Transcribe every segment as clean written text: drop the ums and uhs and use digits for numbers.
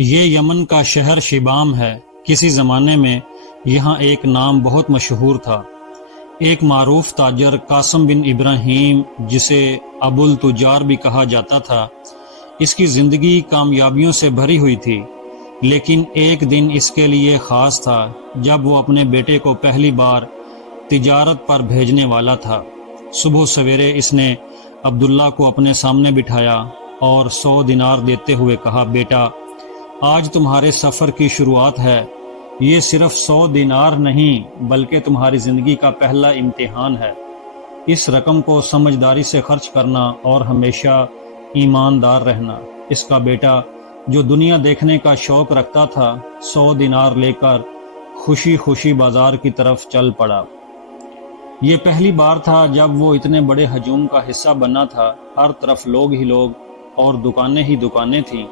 یہ یمن کا شہر شیبام ہے۔ کسی زمانے میں یہاں ایک نام بہت مشہور تھا۔ ایک معروف تاجر قاسم بن ابراہیم، جسے ابو التجار بھی کہا جاتا تھا، اس کی زندگی کامیابیوں سے بھری ہوئی تھی، لیکن ایک دن اس کے لیے خاص تھا جب وہ اپنے بیٹے کو پہلی بار تجارت پر بھیجنے والا تھا۔ صبح سویرے اس نے عبداللہ کو اپنے سامنے بٹھایا اور 100 دینار دیتے ہوئے کہا، بیٹا، آج تمہارے سفر کی شروعات ہے۔ یہ صرف 100 دینار نہیں بلکہ تمہاری زندگی کا پہلا امتحان ہے۔ اس رقم کو سمجھداری سے خرچ کرنا اور ہمیشہ ایماندار رہنا۔ اس کا بیٹا، جو دنیا دیکھنے کا شوق رکھتا تھا، 100 دینار لے کر خوشی خوشی بازار کی طرف چل پڑا۔ یہ پہلی بار تھا جب وہ اتنے بڑے ہجوم کا حصہ بنا تھا۔ ہر طرف لوگ ہی لوگ اور دکانیں ہی دکانیں تھیں۔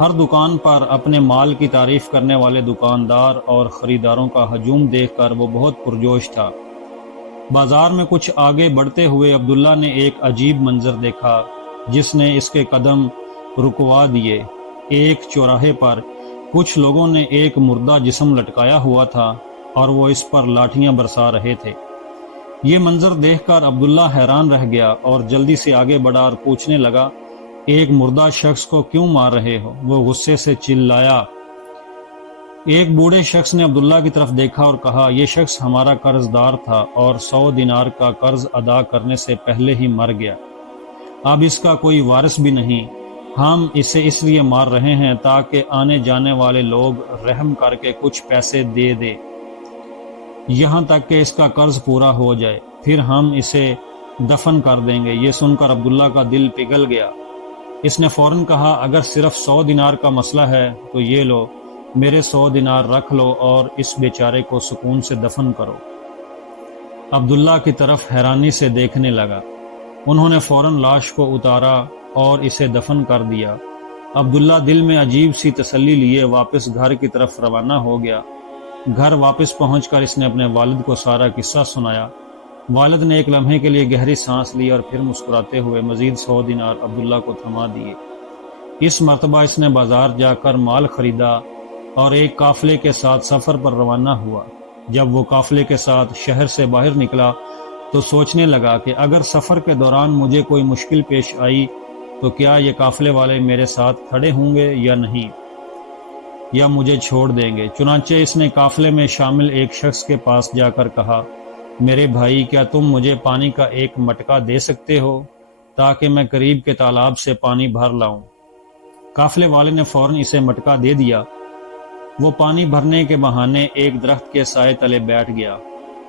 ہر دکان پر اپنے مال کی تعریف کرنے والے دکاندار اور خریداروں کا ہجوم دیکھ کر وہ بہت پرجوش تھا۔ بازار میں کچھ آگے بڑھتے ہوئے عبداللہ نے ایک عجیب منظر دیکھا جس نے اس کے قدم رکوا دیے۔ ایک چوراہے پر کچھ لوگوں نے ایک مردہ جسم لٹکایا ہوا تھا اور وہ اس پر لاٹھیاں برسا رہے تھے۔ یہ منظر دیکھ کر عبداللہ حیران رہ گیا اور جلدی سے آگے بڑھا اور پوچھنے لگا، ایک مردہ شخص کو کیوں مار رہے ہو؟ وہ غصے سے چلایا۔ ایک بوڑھے شخص نے عبداللہ کی طرف دیکھا اور کہا، یہ شخص ہمارا قرض دار تھا اور 100 دینار کا قرض ادا کرنے سے پہلے ہی مر گیا۔ اب اس کا کوئی وارث بھی نہیں۔ ہم اسے اس لیے مار رہے ہیں تاکہ آنے جانے والے لوگ رحم کر کے کچھ پیسے دے دے، یہاں تک کہ اس کا قرض پورا ہو جائے، پھر ہم اسے دفن کر دیں گے۔ یہ سن کر عبداللہ کا دل پگھل گیا۔ اس نے فوراً کہا، اگر صرف 100 دینار کا مسئلہ ہے تو یہ لو، میرے 100 دینار رکھ لو اور اس بیچارے کو سکون سے دفن کرو۔ عبداللہ کی طرف حیرانی سے دیکھنے لگا۔ انہوں نے فوراً لاش کو اتارا اور اسے دفن کر دیا۔ عبداللہ دل میں عجیب سی تسلی لیے واپس گھر کی طرف روانہ ہو گیا۔ گھر واپس پہنچ کر اس نے اپنے والد کو سارا قصہ سنایا۔ والد نے ایک لمحے کے لیے گہری سانس لی اور پھر مسکراتے ہوئے مزید 100 دینار عبداللہ کو تھما دیے۔ اس مرتبہ اس نے بازار جا کر مال خریدا اور ایک قافلے کے ساتھ سفر پر روانہ ہوا۔ جب وہ قافلے کے ساتھ شہر سے باہر نکلا تو سوچنے لگا کہ اگر سفر کے دوران مجھے کوئی مشکل پیش آئی تو کیا یہ قافلے والے میرے ساتھ کھڑے ہوں گے یا نہیں، یا مجھے چھوڑ دیں گے۔ چنانچہ اس نے قافلے میں شامل ایک شخص کے پاس جا کر کہا، میرے بھائی، کیا تم مجھے پانی کا ایک مٹکا دے سکتے ہو تاکہ میں قریب کے تالاب سے پانی بھر لاؤں؟ قافلے والے نے فوراً اسے مٹکا دے دیا۔ وہ پانی بھرنے کے بہانے ایک درخت کے سائے تلے بیٹھ گیا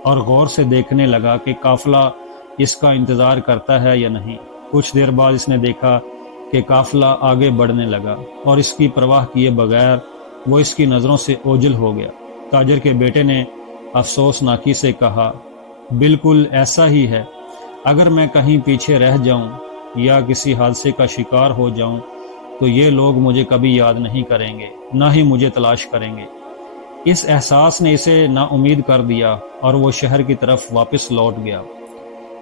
اور غور سے دیکھنے لگا کہ قافلہ اس کا انتظار کرتا ہے یا نہیں۔ کچھ دیر بعد اس نے دیکھا کہ قافلہ آگے بڑھنے لگا اور اس کی پرواہ کیے بغیر وہ اس کی نظروں سے اوجھل ہو گیا۔ تاجر کے بیٹے نے افسوسناکی سے کہا، بالکل ایسا ہی ہے، اگر میں کہیں پیچھے رہ جاؤں یا کسی حادثے کا شکار ہو جاؤں تو یہ لوگ مجھے کبھی یاد نہیں کریں گے، نہ ہی مجھے تلاش کریں گے۔ اس احساس نے اسے نا امید کر دیا اور وہ شہر کی طرف واپس لوٹ گیا۔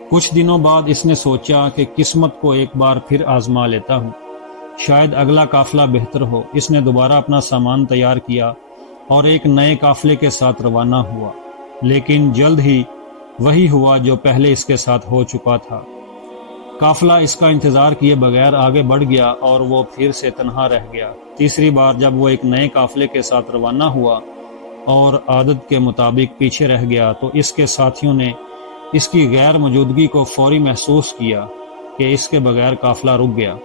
کچھ دنوں بعد اس نے سوچا کہ قسمت کو ایک بار پھر آزما لیتا ہوں، شاید اگلا قافلہ بہتر ہو۔ اس نے دوبارہ اپنا سامان تیار کیا اور ایک نئے قافلے کے ساتھ روانہ ہوا، لیکن جلد ہی وہی ہوا جو پہلے اس کے ساتھ ہو چکا تھا۔ قافلہ اس کا انتظار کیے بغیر آگے بڑھ گیا اور وہ پھر سے تنہا رہ گیا۔ تیسری بار جب وہ ایک نئے قافلے کے ساتھ روانہ ہوا اور عادت کے مطابق پیچھے رہ گیا تو اس کے ساتھیوں نے اس کی غیر موجودگی کو فوری محسوس کیا کہ اس کے بغیر قافلہ رک گیا۔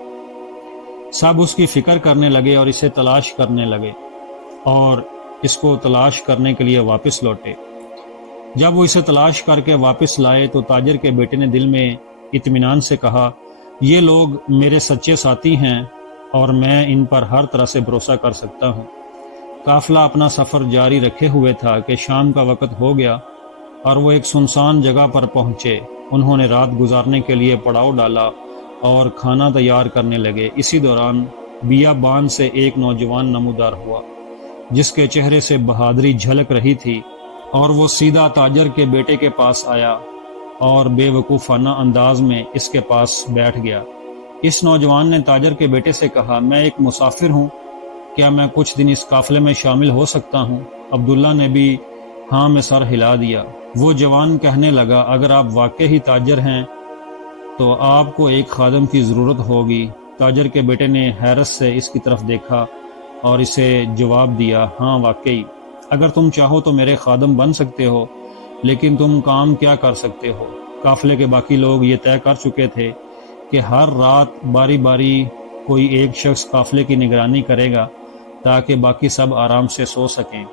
سب اس کی فکر کرنے لگے اور اسے تلاش کرنے لگے اور اس کو تلاش کرنے کے لیے واپس لوٹے۔ جب وہ اسے تلاش کر کے واپس لائے تو تاجر کے بیٹے نے دل میں اطمینان سے کہا، یہ لوگ میرے سچے ساتھی ہیں اور میں ان پر ہر طرح سے بھروسہ کر سکتا ہوں۔ قافلہ اپنا سفر جاری رکھے ہوئے تھا کہ شام کا وقت ہو گیا اور وہ ایک سنسان جگہ پر پہنچے۔ انہوں نے رات گزارنے کے لیے پڑاؤ ڈالا اور کھانا تیار کرنے لگے۔ اسی دوران بیابان سے ایک نوجوان نمودار ہوا جس کے چہرے سے بہادری جھلک رہی تھی، اور وہ سیدھا تاجر کے بیٹے کے پاس آیا اور بے وقوفانہ انداز میں اس کے پاس بیٹھ گیا۔ اس نوجوان نے تاجر کے بیٹے سے کہا، میں ایک مسافر ہوں، کیا میں کچھ دن اس قافلے میں شامل ہو سکتا ہوں؟ عبداللہ نے بھی ہاں میں سر ہلا دیا۔ وہ جوان کہنے لگا اگر آپ واقعی تاجر ہیں تو آپ کو ایک خادم کی ضرورت ہوگی۔ تاجر کے بیٹے نے حیرت سے اس کی طرف دیکھا اور اسے جواب دیا ہاں واقعی، اگر تم چاہو تو میرے خادم بن سکتے ہو، لیکن تم کام کیا کر سکتے ہو؟ قافلے کے باقی لوگ یہ طے کر چکے تھے کہ ہر رات باری باری کوئی ایک شخص قافلے کی نگرانی کرے گا تاکہ باقی سب آرام سے سو سکیں۔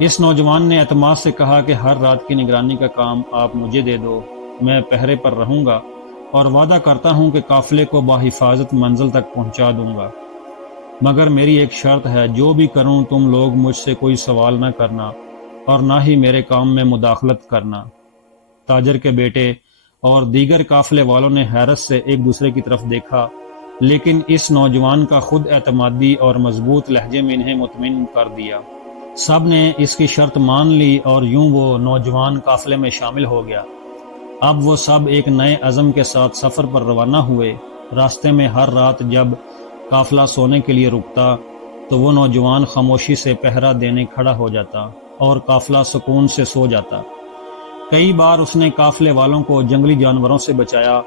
اس نوجوان نے اعتماد سے کہا کہ ہر رات کی نگرانی کا کام آپ مجھے دے دو، میں پہرے پر رہوں گا اور وعدہ کرتا ہوں کہ قافلے کو بحفاظت منزل تک پہنچا دوں گا، مگر میری ایک شرط ہے، جو بھی کروں تم لوگ مجھ سے کوئی سوال نہ کرنا اور نہ ہی میرے کام میں مداخلت کرنا۔ تاجر کے بیٹے اور دیگر قافلے والوں نے حیرت سے ایک دوسرے کی طرف دیکھا، لیکن اس نوجوان کا خود اعتمادی اور مضبوط لہجے میں انہیں مطمئن کر دیا۔ سب نے اس کی شرط مان لی اور یوں وہ نوجوان قافلے میں شامل ہو گیا۔ اب وہ سب ایک نئے عزم کے ساتھ سفر پر روانہ ہوئے۔ راستے میں ہر رات جب قافلہ سونے کے لیے رکتا تو وہ نوجوان خاموشی سے پہرا دینے کھڑا ہو جاتا اور قافلہ سکون سے سو جاتا۔ کئی بار اس نے قافلے والوں کو جنگلی جانوروں سے بچایا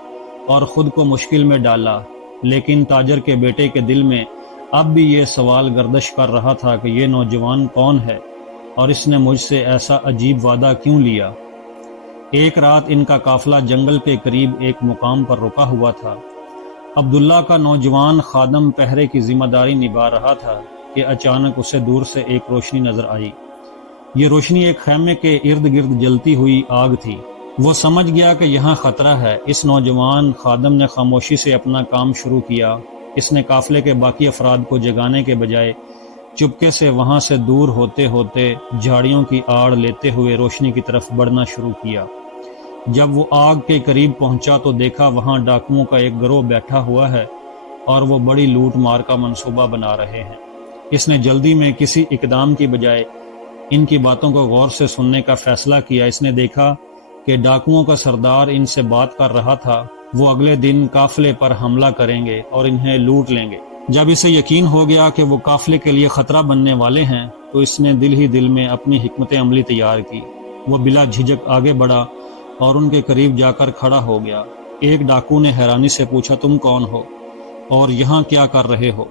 اور خود کو مشکل میں ڈالا، لیکن تاجر کے بیٹے کے دل میں اب بھی یہ سوال گردش کر رہا تھا کہ یہ نوجوان کون ہے اور اس نے مجھ سے ایسا عجیب وعدہ کیوں لیا۔ ایک رات ان کا قافلہ جنگل کے قریب ایک مقام پر رکا ہوا تھا۔ عبداللہ کا نوجوان خادم پہرے کی ذمہ داری نبھا رہا تھا کہ اچانک اسے دور سے ایک روشنی نظر آئی۔ یہ روشنی ایک خیمے کے ارد گرد جلتی ہوئی آگ تھی۔ وہ سمجھ گیا کہ یہاں خطرہ ہے۔ اس نوجوان خادم نے خاموشی سے اپنا کام شروع کیا۔ اس نے قافلے کے باقی افراد کو جگانے کے بجائے چپکے سے وہاں سے دور ہوتے ہوتے جھاڑیوں کی آڑ لیتے ہوئے روشنی کی طرف بڑھنا شروع کیا۔ جب وہ آگ کے قریب پہنچا تو دیکھا وہاں ڈاکوؤں کا ایک گروہ بیٹھا ہوا ہے اور وہ بڑی لوٹ مار کا منصوبہ بنا رہے ہیں۔ اس نے جلدی میں کسی اقدام کی بجائے ان کی باتوں کو غور سے سننے کا فیصلہ کیا۔ اس نے دیکھا کہ ڈاکوؤں کا سردار ان سے بات کر رہا تھا، وہ اگلے دن قافلے پر حملہ کریں گے اور انہیں لوٹ لیں گے۔ جب اسے یقین ہو گیا کہ وہ قافلے کے لیے خطرہ بننے والے ہیں تو اس نے دل ہی دل میں اپنی حکمت عملی تیار کی۔ وہ بلا جھجک آگے بڑھا اور ان کے قریب جا کر کھڑا ہو گیا۔ ایک ڈاکو نے حیرانی سے پوچھا تم کون ہو اور یہاں کیا کر رہے ہو؟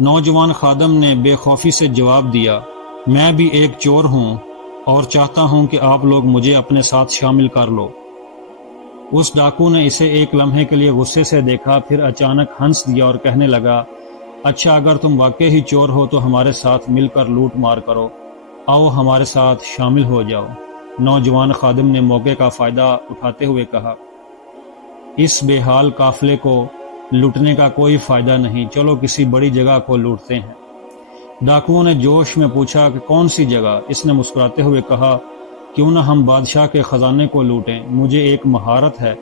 نوجوان خادم نے بے خوفی سے جواب دیا میں بھی ایک چور ہوں اور چاہتا ہوں کہ آپ لوگ مجھے اپنے ساتھ شامل کر لو۔ اس ڈاکو نے اسے ایک لمحے کے لیے غصے سے دیکھا، پھر اچانک ہنس دیا اور کہنے لگا اچھا اگر تم واقعی ہی چور ہو تو ہمارے ساتھ مل کر لوٹ مار کرو، آؤ ہمارے ساتھ شامل ہو جاؤ۔ نوجوان خادم نے موقع کا فائدہ اٹھاتے ہوئے کہا اس بے حال قافلے کو لوٹنے کا کوئی فائدہ نہیں، چلو کسی بڑی جگہ کو لوٹتے ہیں۔ ڈاکوؤں نے جوش میں پوچھا کہ کون سی جگہ؟ اس نے مسکراتے ہوئے کہا کیوں نہ ہم بادشاہ کے خزانے کو لوٹیں، مجھے ایک مہارت ہے،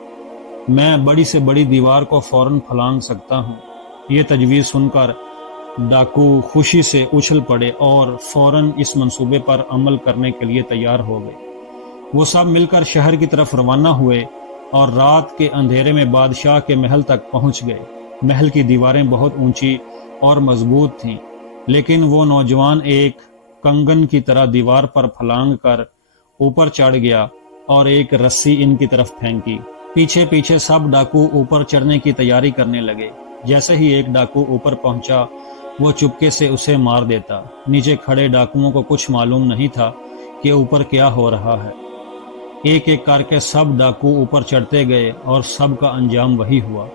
میں بڑی سے بڑی دیوار کو فوراً پھلانگ سکتا ہوں۔ یہ تجویز سن کر ڈاکو خوشی سے اچھل پڑے اور فوراً اس منصوبے پر عمل کرنے کے لیے تیار ہو گئے۔ وہ سب مل کر شہر کی طرف روانہ ہوئے اور رات کے اندھیرے میں بادشاہ کے محل تک پہنچ گئے۔ محل کی دیواریں بہت اونچی اور مضبوط تھیں، لیکن وہ نوجوان ایک کنگن کی طرح دیوار پر پھلانگ کر اوپر چڑھ گیا اور ایک رسی ان کی طرف پھینکی۔ پیچھے پیچھے سب ڈاکو اوپر چڑھنے کی تیاری کرنے لگے۔ جیسے ہی ایک ڈاکو اوپر پہنچا وہ چپکے سے اسے مار دیتا۔ نیچے کھڑے ڈاکوؤں کو کچھ معلوم نہیں تھا کہ اوپر کیا ہو رہا ہے۔ ایک ایک کر کے سب ڈاکو اوپر چڑھتے گئے اور سب کا انجام وہی ہوا۔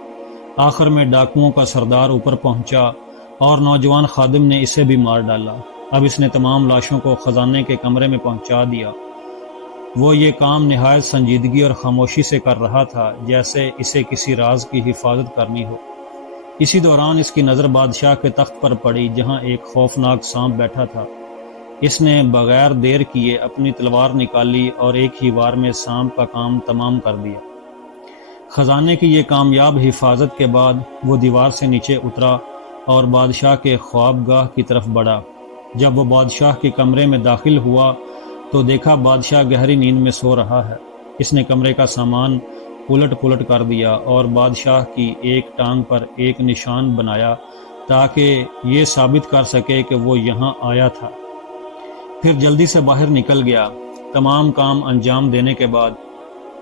آخر میں ڈاکوؤں کا سردار اوپر پہنچا اور نوجوان خادم نے اسے بھی مار ڈالا۔ اب اس نے تمام لاشوں کو خزانے کے کمرے میں پہنچا دیا۔ وہ یہ کام نہایت سنجیدگی اور خاموشی سے کر رہا تھا، جیسے اسے کسی راز کی حفاظت کرنی ہو۔ اسی دوران اس کی نظر بادشاہ کے تخت پر پڑی جہاں ایک خوفناک سانپ بیٹھا تھا۔ اس نے بغیر دیر کیے اپنی تلوار نکالی اور ایک ہی وار میں سانپ کا کام تمام کر دیا۔ خزانے کی یہ کامیاب حفاظت کے بعد وہ دیوار سے نیچے اترا اور بادشاہ کے خوابگاہ کی طرف بڑھا۔ جب وہ بادشاہ کے کمرے میں داخل ہوا تو دیکھا بادشاہ گہری نیند میں سو رہا ہے۔ اس نے کمرے کا سامان الٹ پلٹ کر دیا اور بادشاہ کی ایک ٹانگ پر ایک نشان بنایا تاکہ یہ ثابت کر سکے کہ وہ یہاں آیا تھا۔ پھر جلدی سے باہر نکل گیا۔ تمام کام انجام دینے کے بعد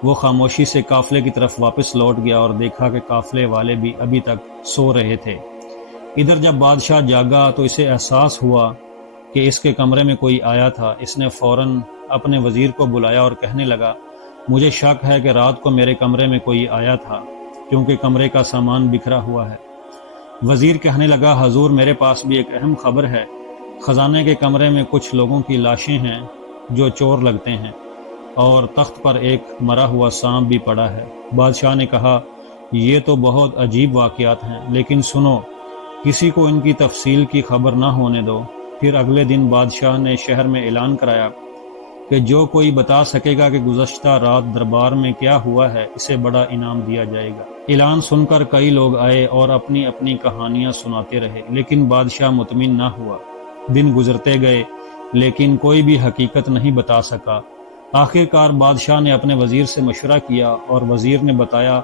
وہ خاموشی سے قافلے کی طرف واپس لوٹ گیا اور دیکھا کہ قافلے والے بھی ابھی تک سو رہے تھے۔ ادھر جب بادشاہ جاگا تو اسے احساس ہوا کہ اس کے کمرے میں کوئی آیا تھا۔ اس نے فوراً اپنے وزیر کو بلایا اور کہنے لگا، مجھے شک ہے کہ رات کو میرے کمرے میں کوئی آیا تھا، کیونکہ کمرے کا سامان بکھرا ہوا ہے۔ وزیر کہنے لگا، حضور میرے پاس بھی ایک اہم خبر ہے۔ خزانے کے کمرے میں کچھ لوگوں کی لاشیں ہیں جو چور لگتے ہیں، اور تخت پر ایک مرا ہوا سانپ بھی پڑا ہے۔ بادشاہ نے کہا، یہ تو بہت عجیب واقعات ہیں، لیکن سنو، کسی کو ان کی تفصیل کی خبر نہ ہونے دو۔ پھر اگلے دن بادشاہ نے شہر میں اعلان کرایا کہ جو کوئی بتا سکے گا کہ گزشتہ رات دربار میں کیا ہوا ہے، اسے بڑا انعام دیا جائے گا۔ اعلان سن کر کئی لوگ آئے اور اپنی اپنی کہانیاں سناتے رہے، لیکن بادشاہ مطمئن نہ ہوا۔ دن گزرتے گئے لیکن کوئی بھی حقیقت نہیں بتا سکا۔ آخر کار بادشاہ نے اپنے وزیر سے مشورہ کیا اور وزیر نے بتایا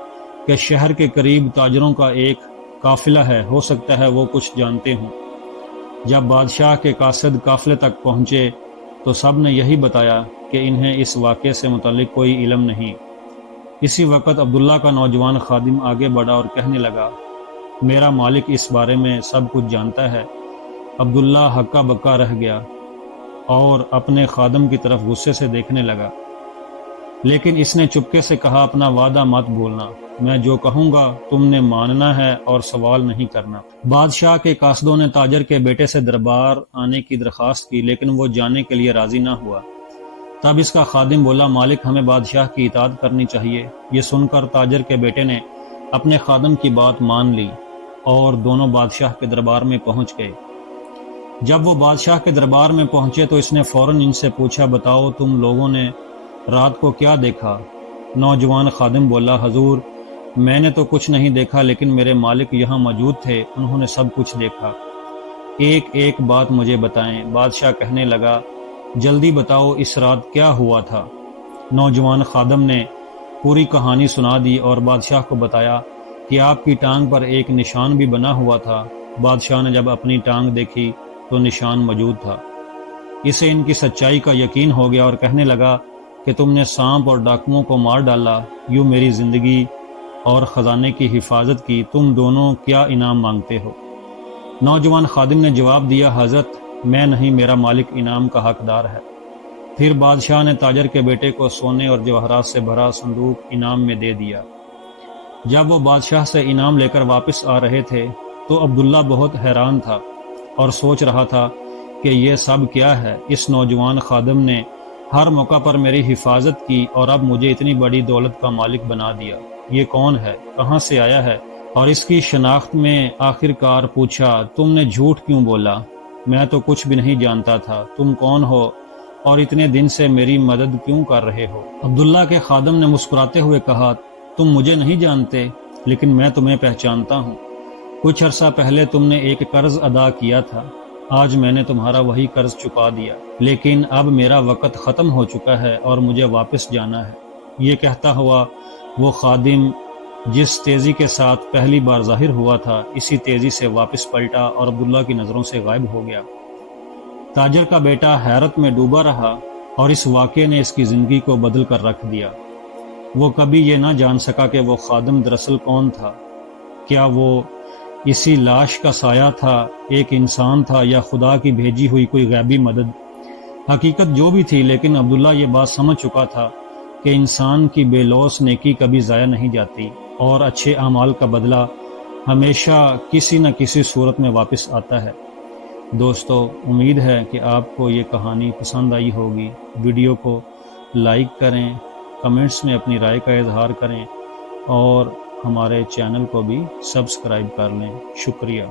کہ شہر کے قریب تاجروں کا ایک قافلہ ہے، ہو سکتا ہے وہ کچھ جانتے ہوں۔ جب بادشاہ کے قاصد قافلے تک پہنچے تو سب نے یہی بتایا کہ انہیں اس واقعے سے متعلق کوئی علم نہیں۔ اسی وقت عبداللہ کا نوجوان خادم آگے بڑھا اور کہنے لگا، میرا مالک اس بارے میں سب کچھ جانتا ہے۔ عبداللہ ہکا بکا رہ گیا اور اپنے خادم کی طرف غصے سے دیکھنے لگا، لیکن اس نے چپکے سے کہا، اپنا وعدہ مت بھولنا، میں جو کہوں گا تم نے ماننا ہے اور سوال نہیں کرنا۔ بادشاہ کے قاصدوں نے تاجر کے بیٹے سے دربار آنے کی درخواست کی، لیکن وہ جانے کے لیے راضی نہ ہوا۔ تب اس کا خادم بولا، مالک ہمیں بادشاہ کی اطاعت کرنی چاہیے۔ یہ سن کر تاجر کے بیٹے نے اپنے خادم کی بات مان لی اور دونوں بادشاہ کے دربار میں پہنچ گئے۔ جب وہ بادشاہ کے دربار میں پہنچے تو اس نے فوراً ان سے پوچھا، بتاؤ تم لوگوں نے رات کو کیا دیکھا؟ نوجوان خادم بولا، حضور میں نے تو کچھ نہیں دیکھا، لیکن میرے مالک یہاں موجود تھے، انہوں نے سب کچھ دیکھا۔ ایک ایک بات مجھے بتائیں۔ بادشاہ کہنے لگا، جلدی بتاؤ اس رات کیا ہوا تھا؟ نوجوان خادم نے پوری کہانی سنا دی اور بادشاہ کو بتایا کہ آپ کی ٹانگ پر ایک نشان بھی بنا ہوا تھا۔ بادشاہ نے جب اپنی ٹانگ دیکھی تو نشان موجود تھا۔ اسے ان کی سچائی کا یقین ہو گیا اور کہنے لگا کہ تم نے سانپ اور ڈاکوؤں کو مار ڈالا، یوں میری زندگی اور خزانے کی حفاظت کی، تم دونوں کیا انعام مانگتے ہو؟ نوجوان خادم نے جواب دیا، حضرت میں نہیں، میرا مالک انعام کا حقدار ہے۔ پھر بادشاہ نے تاجر کے بیٹے کو سونے اور جواہرات سے بھرا صندوق انعام میں دے دیا۔ جب وہ بادشاہ سے انعام لے کر واپس آ رہے تھے تو عبداللہ بہت حیران تھا اور سوچ رہا تھا کہ یہ سب کیا ہے؟ اس نوجوان خادم نے ہر موقع پر میری حفاظت کی اور اب مجھے اتنی بڑی دولت کا مالک بنا دیا۔ یہ کون ہے؟ کہاں سے آیا ہے؟ اور اس کی شناخت میں آخر کار پوچھا، تم نے جھوٹ کیوں بولا؟ میں تو کچھ بھی نہیں جانتا تھا، تم کون ہو اور اتنے دن سے میری مدد کیوں کر رہے ہو؟ عبداللہ کے خادم نے مسکراتے ہوئے کہا، تم مجھے نہیں جانتے، لیکن میں تمہیں پہچانتا ہوں۔ کچھ عرصہ پہلے تم نے ایک قرض ادا کیا تھا، آج میں نے تمہارا وہی قرض چکا دیا، لیکن اب میرا وقت ختم ہو چکا ہے اور مجھے واپس جانا ہے۔ یہ کہتا ہوا وہ خادم جس تیزی کے ساتھ پہلی بار ظاہر ہوا تھا، اسی تیزی سے واپس پلٹا اور عبداللہ کی نظروں سے غائب ہو گیا۔ تاجر کا بیٹا حیرت میں ڈوبا رہا اور اس واقعے نے اس کی زندگی کو بدل کر رکھ دیا۔ وہ کبھی یہ نہ جان سکا کہ وہ خادم دراصل کون تھا۔ کیا وہ اسی لاش کا سایہ تھا، ایک انسان تھا، یا خدا کی بھیجی ہوئی کوئی غیبی مدد؟ حقیقت جو بھی تھی، لیکن عبداللہ یہ بات سمجھ چکا تھا کہ انسان کی بے لوث نیکی کبھی ضائع نہیں جاتی اور اچھے اعمال کا بدلہ ہمیشہ کسی نہ کسی صورت میں واپس آتا ہے۔ دوستو، امید ہے کہ آپ کو یہ کہانی پسند آئی ہوگی۔ ویڈیو کو لائک کریں، کمنٹس میں اپنی رائے کا اظہار کریں اور ہمارے چینل کو بھی سبسکرائب کر لیں۔ شکریہ۔